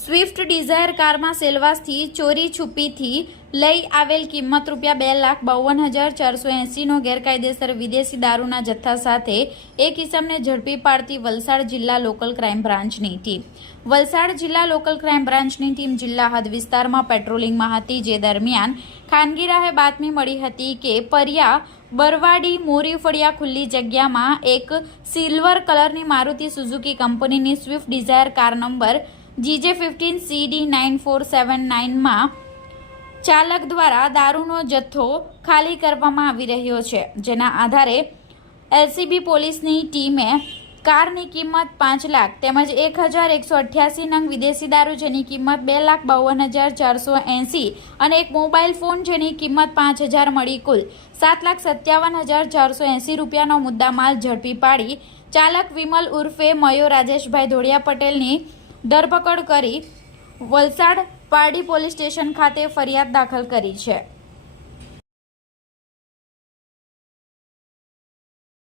Swift Dzire કારમાં સેલવાસથી ચોરી છુપીથી લઈ આવેલ કિંમત રૂપિયા બે લાખ બાવન હજાર ચારસો એંસીનો ગેરકાયદેસર વિદેશી દારૂના જથ્થા સાથે એક ઇસમને ઝડપી પાડતી વલસાડ જિલ્લા લોકલ ક્રાઇમ બ્રાન્ચની ટીમ. વલસાડ જિલ્લા લોકલ ક્રાઇમ બ્રાન્ચની ટીમ જિલ્લા હદ વિસ્તારમાં પેટ્રોલિંગમાં હતી, જે દરમિયાન ખાનગી રાહે બાતમી મળી હતી કે પરિયા બરવાડી મોરી ફળિયા ખુલ્લી જગ્યામાં એક સિલ્વર કલરની મારુતિ સુઝુકી કંપનીની Swift Dzire car number GJ fifteen CD nine four seven નાઇનમાં ચાલક દ્વારા દારૂનો જથ્થો ખાલી કરવામાં આવી રહ્યો છે, જેના આધારે એલસીબી પોલીસની ટીમે કારની કિંમત પાંચ લાખ તેમજ એક હજાર એકસો અઠ્યાસી નંગ વિદેશી દારૂ જેની કિંમત બે લાખ બાવન હજાર ચારસો એંસી અને એક મોબાઈલ ફોન જેની કિંમત પાંચ હજાર મળી કુલ સાત લાખ સત્યાવન હજાર ચારસો એંસી રૂપિયાનો મુદ્દામાલ ઝડપી પાડી ચાલક વિમલ ઉર્ફે મયો રાજેશભાઈ ધોળિયા પટેલની ધરપકડ કરી વલસાડ પારડી પોલીસ સ્ટેશન ખાતે ફરિયાદ દાખલ કરી છે.